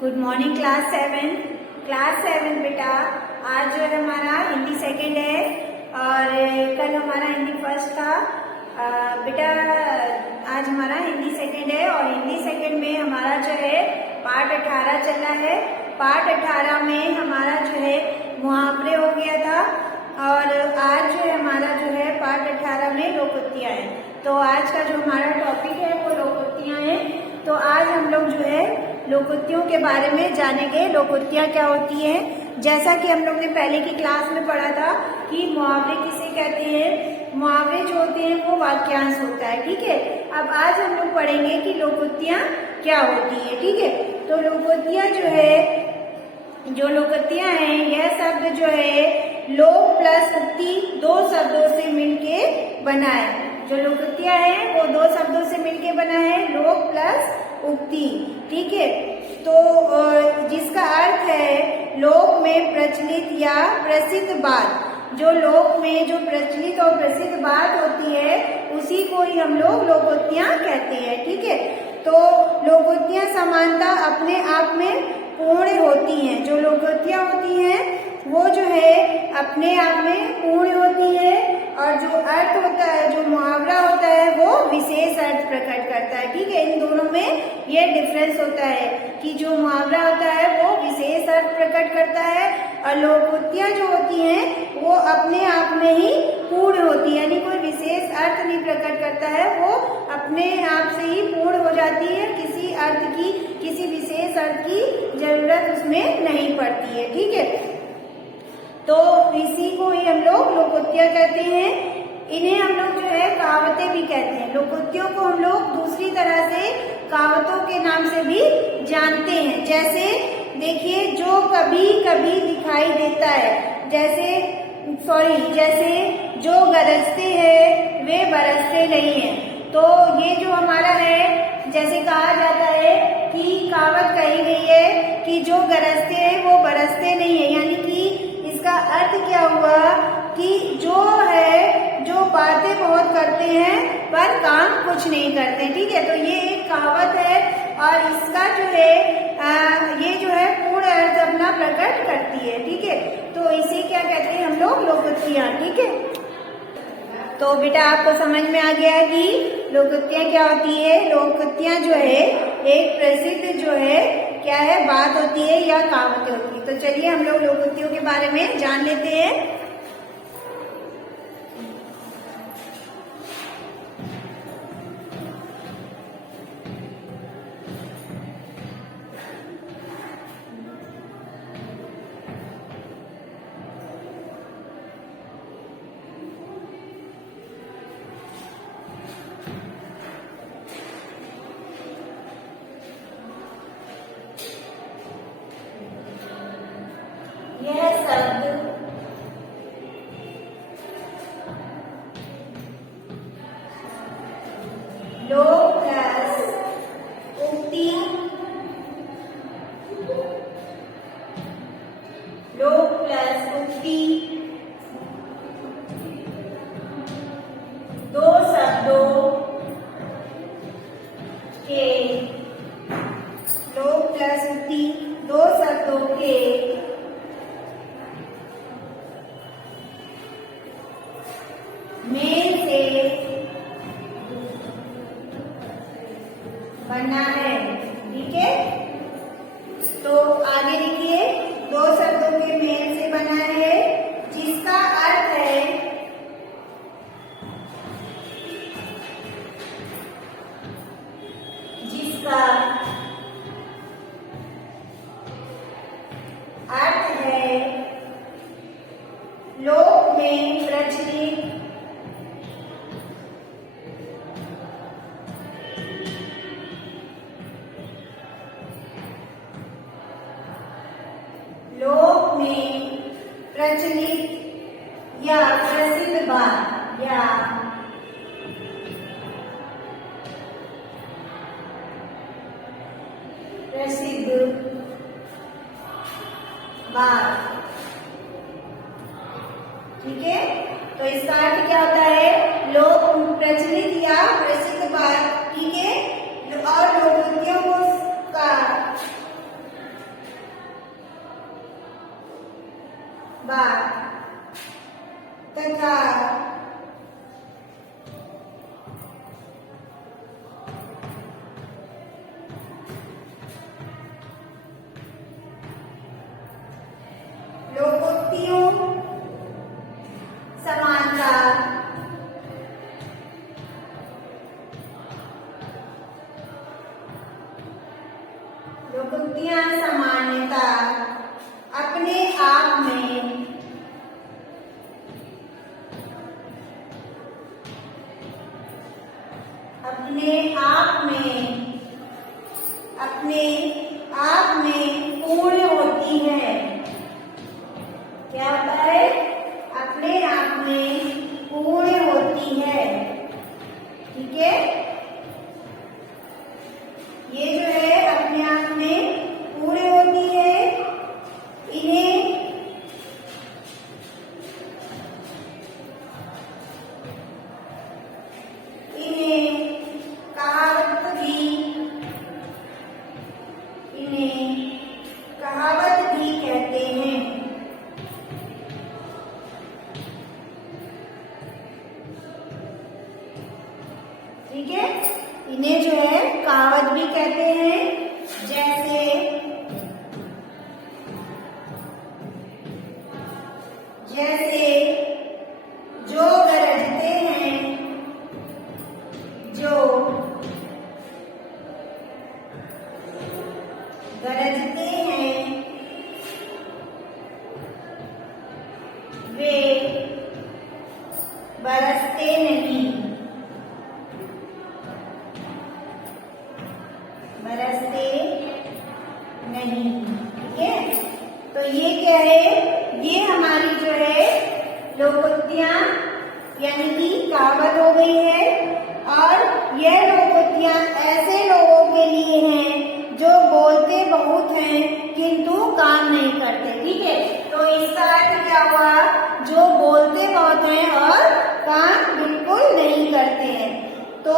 Good morning class seven बेटा। आज जो है हमारा हिंदी सेकंड है और कल हमारा हिंदी फर्स्ट था। बेटा आज हमारा हिंदी सेकंड है और हिंदी सेकंड में हमारा जो है पार्ट 18 चल रहा है। पार्ट 18 में हमारा जो है मुहावरे हो गया था और आज जो है हमारा जो है पार्ट 18 में लोकोक्तियाँ हैं। तो आज का जो हमारा टॉपिक है वो लोकोक्तियाँ हैं। तो आज हम लोग जो है लोकोक्तियों के बारे में जानेंगे। लोकोक्तियाँ क्या होती हैं, जैसा कि हम लोग ने पहले की क्लास में पढ़ा था कि मुहावरे किसे कहते हैं। मुहावरे जो होते हैं वो वाक्यांश होता है, ठीक है। अब आज हम लोग पढ़ेंगे कि लोकोक्तियाँ क्या होती है, ठीक है। तो लोकोक्तियाँ जो है, जो लोकोक्तियाँ हैं यह शब्द जो है लोक प्लस उक्ति दो शब्दों से मिलके बना है। जो लोकोक्तियाँ हैं वो दो शब्दों से मिलके बना है, लोक प्लस उक्ति, ठीक है। तो जिसका अर्थ है लोक में प्रचलित या प्रसिद्ध बात। जो लोक में जो प्रचलित और प्रसिद्ध बात होती है उसी को ही हम लोग लोकोक्तियाँ कहते हैं, ठीक है। तो लोकोक्तियाँ समानता अपने आप में पूर्ण होती हैं। जो लोकोक्तियाँ होती हैं वो जो है अपने आप में पूर्ण होती है और जो अर्थ होता है, जो मुहावरा होता है वो विशेष अर्थ प्रकट करता है, ठीक है। इन दोनों में ये डिफरेंस होता है कि जो मुहावरा होता है वो विशेष अर्थ प्रकट करता है और लोकोक्तियाँ जो होती हैं वो अपने आप में ही पूर्ण होती है, यानी कोई विशेष अर्थ नहीं प्रकट करता है, वो अपने आप से ही पूर्ण हो जाती है। किसी अर्थ की, किसी विशेष अर्थ की जरूरत उसमें नहीं पड़ती है, ठीक है। तो इसी को ही हम लोग लोकोक्तियाँ कहते हैं। इन्हें हम लोग जो है कहावतें भी कहते हैं। लोकोक्तियों को हम लोग दूसरी तरह से कहावतों के नाम से भी जानते हैं। जैसे देखिए, जो कभी कभी दिखाई देता है, जैसे जो गरजते हैं वे बरसते नहीं हैं। तो ये जो हमारा है, जैसे कहा जाता है कि कहावत कही गई है कि जो गरजते हैं वो बरसते नहीं है, यानी कि इसका अर्थ क्या हुआ कि जो है, जो बातें बहुत करते हैं पर काम कुछ नहीं करते, ठीक है। तो ये एक कहावत है और इसका जो है ये जो है पूर्ण अर्थ अपना प्रकट करती है, ठीक है। तो इसे क्या कहते हैं हम लोग, लोकोक्तियाँ, ठीक है। तो बेटा आपको समझ में आ गया कि लोकोक्तियाँ क्या होती है। लोकोक्तियाँ जो है एक प्रसिद्ध जो है क्या है, बात होती है या कहावतें होती है। तो चलिए हम लोग लोकोक्तियों के बारे में जान लेते हैं। यह शब्द लोक प्लस उक्ति, लोक प्लस उक्ति दो शब्दों के, लोक प्लस उक्ति दो शब्दों के मेल से बना है, ठीक है। तो आगे लिखिए, दो शब्दों के मेल से बना है जिसका अर्थ है, जिसका अर्थ है लोक में प्रचलित, लोक में प्रचलित या प्रसिद्ध बात, या प्रसिद्ध बात, ठीक है। तो इसका अर्थ क्या होता है, लोक प्रचलित या प्रसिद्ध बात, ठीक है। और लोकोक्तियों का बा तथा लोकोक्तियों समानता लोकोक्तियां सामान्यता अपने आप में पूर्ण होती है। क्या होता है? अपने आप में पूर्ण होती है। ठीक है, ये जो है अपने आप में पूर्ण होती है। इन्हें कहावत भी कहते हैं। ठीक है, इन्हें जो है कहावत भी कहते हैं। जैसे जो गरजते हैं वे बरसते नहीं। ठीक है, तो ये क्या है? ये हमारी जो है लोकोक्तियां यानी कि कहावत हो गई है। और यह लोकोक्तियां ऐसे लोगों के लिए हैं जो बोलते बहुत हैं किंतु काम नहीं करते। ठीक है, तो इसका अर्थ क्या हुआ? जो बोलते बहुत हैं और काम बिल्कुल नहीं करते हैं। तो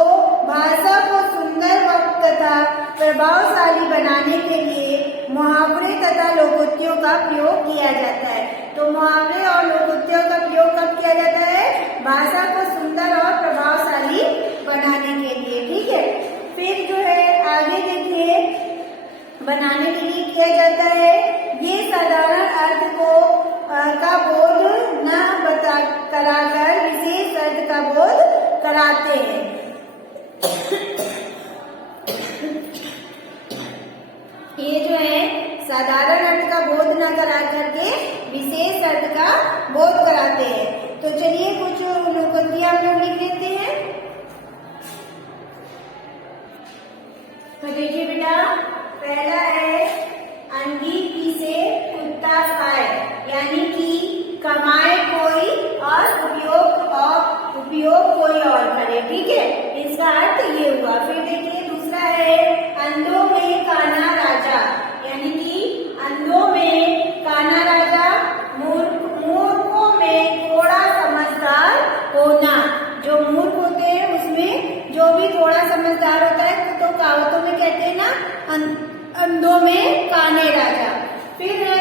भाषा को सुंदर वक्त तथा प्रभावशाली बनाने के लिए मुहावरे तथा लोकोक्तियों का प्रयोग किया जाता है। तो मुहावरे और लोकोक्तियों का प्रयोग कब किया जाता है? भाषा को सुंदर और प्रभावशाली बनाने के लिए। ठीक है, फिर जो है आगे देखिए, बनाने के लिए किया जाता है। ये साधारण अर्थ का बोध न कराकर विशेष अर्थ का बोध कराते हैं। ये जो है साधारण अर्थ का बोध न करा करके विशेष अर्थ का बोध कराते हैं। तो चलिए कुछ लोकोक्तियां हम लोग लिख लेते हैं। तो देखिए बेटा, पहला है अंधी पीसे कुत्ता खाए, यानी कि कमाए कोई और उपयोग कोई और करे। ठीक है, इसका अर्थ ये हुआ। फिर देखिए दूसरा है अंधों में काना राजा, यानी कि अंधों में काना राजा, मूर्खों में थोड़ा समझदार होना। जो मूर्ख होते हैं उसमें जो भी थोड़ा समझदार होता है तो कहावतों में कहते हैं ना, अंधों में काने राजा। फिर है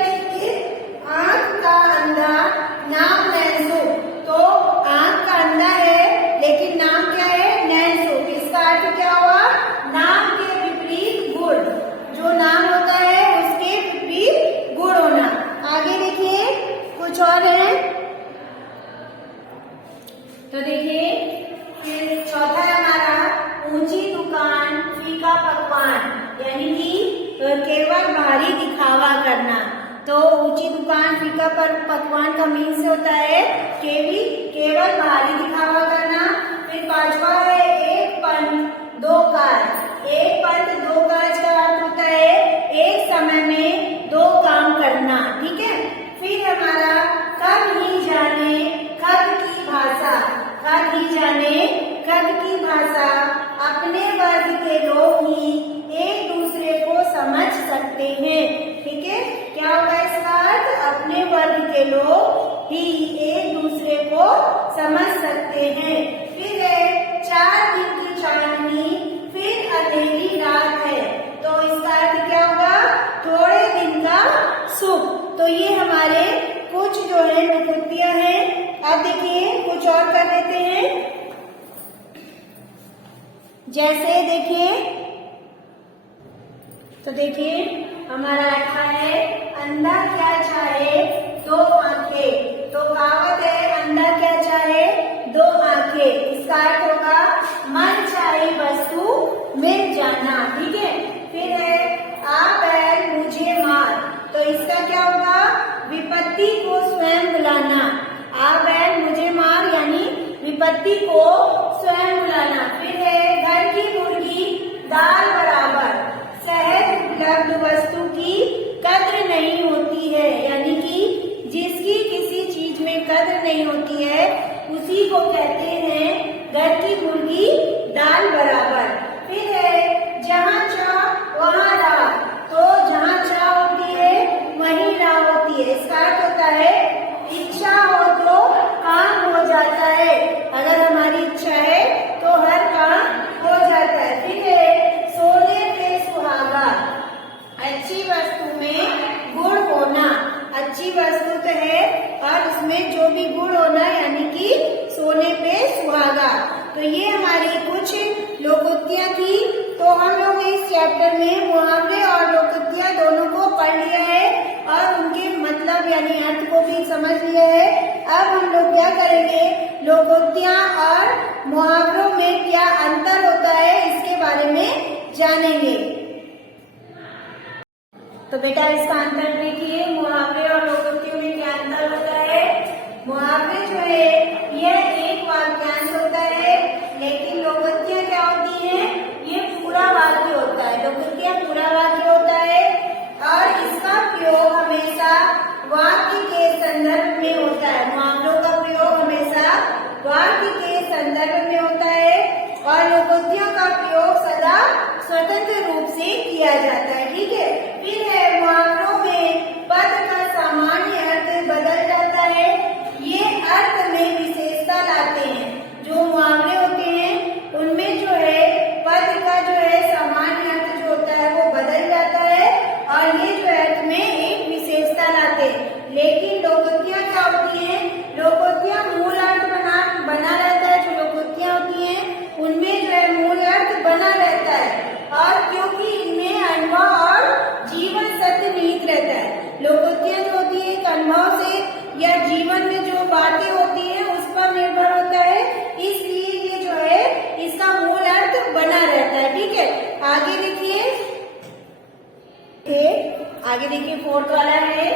आंख का अंधा नाम नैनसु। तो आंख का अंधा है लेकिन नाम क्या है? नैनसु। इसका अर्थ क्या हुआ? नाम के विपरीत गुण। जो नाम होता है उसके विपरीत गुण होना। आगे देखिए कुछ और है। तो देखिए फिर चौथा है हमारा ऊंची दुकान फीका पकवान, यानी कि केवल बाहरी दिखावा करना। तो ऊंची दुकान फीका पकवान का मीन्स होता है केवल बाहरी दिखावा करना। फिर पांचवा है एक पंथ दो काज। एक पंथ दो काज का अर्थ होता है एक समय में दो काम करना। ठीक है, फिर हमारा कब ही जाने खत की भाषा। कब ही जाने खत की भाषा, अपने वर्ग के लोग ही एक दूसरे को समझ सकते हैं। ठीक है, क्या होगा इसका अर्थ? अपने वर्ग के लोग ही एक दूसरे को समझ सकते हैं। फिर है 4 दिन की चांदनी फिर अंधेरी रात है। तो इसका अर्थ क्या होगा? थोड़े दिन का सुख। तो ये हमारे कुछ जो जो है लोकोक्तियां हैं। अब देखिए कुछ और कर लेते हैं। जैसे देखिए, तो देखिए हमारा अच्छा है, अंधा क्या चाहे दो आंखें। तो कहावत है, अंधा क्या चाहे दो आंखें। इसका अर्थ होगा मन चाहे वस्तु मिल जाना। ठीक है। फिर है, आ बैल मुझे मार। तो इसका क्या होगा, विपत्ति को स्वयं बुलाना। आ बैल मुझे मार यानी विपत्ति को स्वयं बुलाना। फिर है, घर की मुर्गी दाल बराबर। सहज उपलब्ध वस्तु की कद्र नहीं होती है, यानी कि जिसकी किसी चीज में कद्र नहीं होती है उसी को कहते हैं घर की मुर्गी दाल बराबर। फिर है, जहाँ चाह वहाँ राह। तो जहाँ चाह होती है वहीं राह होती है। इसका अर्थ होता है, इच्छा हो तो काम हो जाता है। अगर हमारी इच्छा है तो हर काम हो जाता है। फिर है, सोने पे सुहागा। अच्छी वस्तु में गुण होना। अच्छी वस्तु तो है और उसमें जो भी गुण होना, यानी कि सोने पे सुहागा। तो ये हमारी कुछ लोकोक्तियां थी। तो हम लोग इस चैप्टर में मुहावरे और लोकोक्तियां दोनों को पढ़ लिया है और उनके मतलब यानी अर्थ को भी समझ लिया है। अब हम लोग क्या करेंगे, लोकोक्तियां और मुहावरों में क्या अंतर होता है इसके बारे में जानेंगे। तो बेटा इसका अंतर देखिए, मुहावरे और लोकोक्तियों में क्या अंतर होता है। मुहावरे जो है यह एक वाक्यांश होता है, लेकिन लोकोक्तियां क्या होती हैं, ये पूरा वाक्य होता है। लोकोक्तियां पूरा वाक्य होता है और इसका प्रयोग हमेशा वाक्य के संदर्भ में होता है। मुहावरों का प्रयोग हमेशा वाक्य के संदर्भ में होता है और लोकोक्तियों का प्रयोग सदा स्वतंत्र रूप से किया जाता है। ठीक है। फिर है, मुहावरों में पद का सामान्य अर्थ बदल जाता है, ये अर्थ में विशेषता लाते हैं। जो मुहावरे होते हैं उनमें जो है पद का जो है सामान्य अर्थ जो होता है वो बदल जाता है और ये जो अर्थ में एक विशेषता लाते हैं। लेकिन लोकोक्तियां क्या होती हैं, लोकोक्तियां मूल अर्थ बना रहता है। जो लोकोक्तियां होती हैं उनमें जो है मूल अर्थ बना रहता है और क्योंकि इनमें अनुभव और जीवन सत्य निहित रहता है। लोकोक्तियां जो होती है एक अनुभव से या जीवन में जो बातें होती है उस पर निर्भर होता है, इसलिए ये जो है इसका मूल अर्थ बना रहता है। ठीक है। आगे देखिए, फोर्थ वाला है,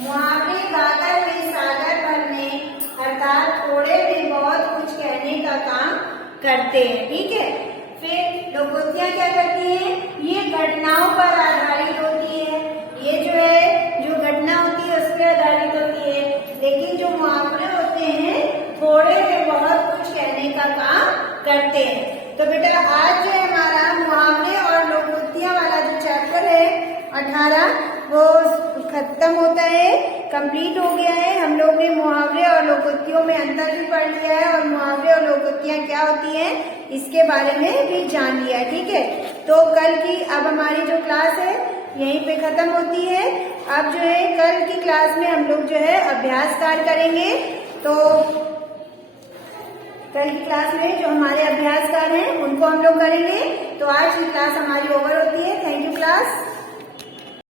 मुहावरे गागर में सागर भरने, अर्थात थोड़े में बहुत कुछ कहने का काम करते हैं। ठीक है। फिर लोकोक्तियां क्या करती हैं, ये घटनाओं पर आधारित होती है। ये जो है जो घटना होती है उस पर आधारित होती है, लेकिन जो मुहावरे होते हैं थोड़े में बहुत कुछ कहने का काम करते हैं। तो बेटा आज जो है हमारा मुहावरे और लोकोक्तियां वाला जो चैप्टर है 18 वो खत्म होता है, कंप्लीट हो गया है। हम लोग ने मुहावरे और लोकोक्तियों में अंतर भी पढ़ लिया है और मुहावरे और लोकोक्तियां क्या होती हैं इसके बारे में भी जान लिया है। ठीक है। तो कल की अब हमारी जो क्लास है यहीं पे खत्म होती है। अब जो है कल की क्लास में हम लोग जो है अभ्यास कार्य करेंगे। तो कल की क्लास में जो हमारे अभ्यास कार्य हैं उनको हम लोग करेंगे। तो आज की क्लास हमारी ओवर होती है। Thank you class.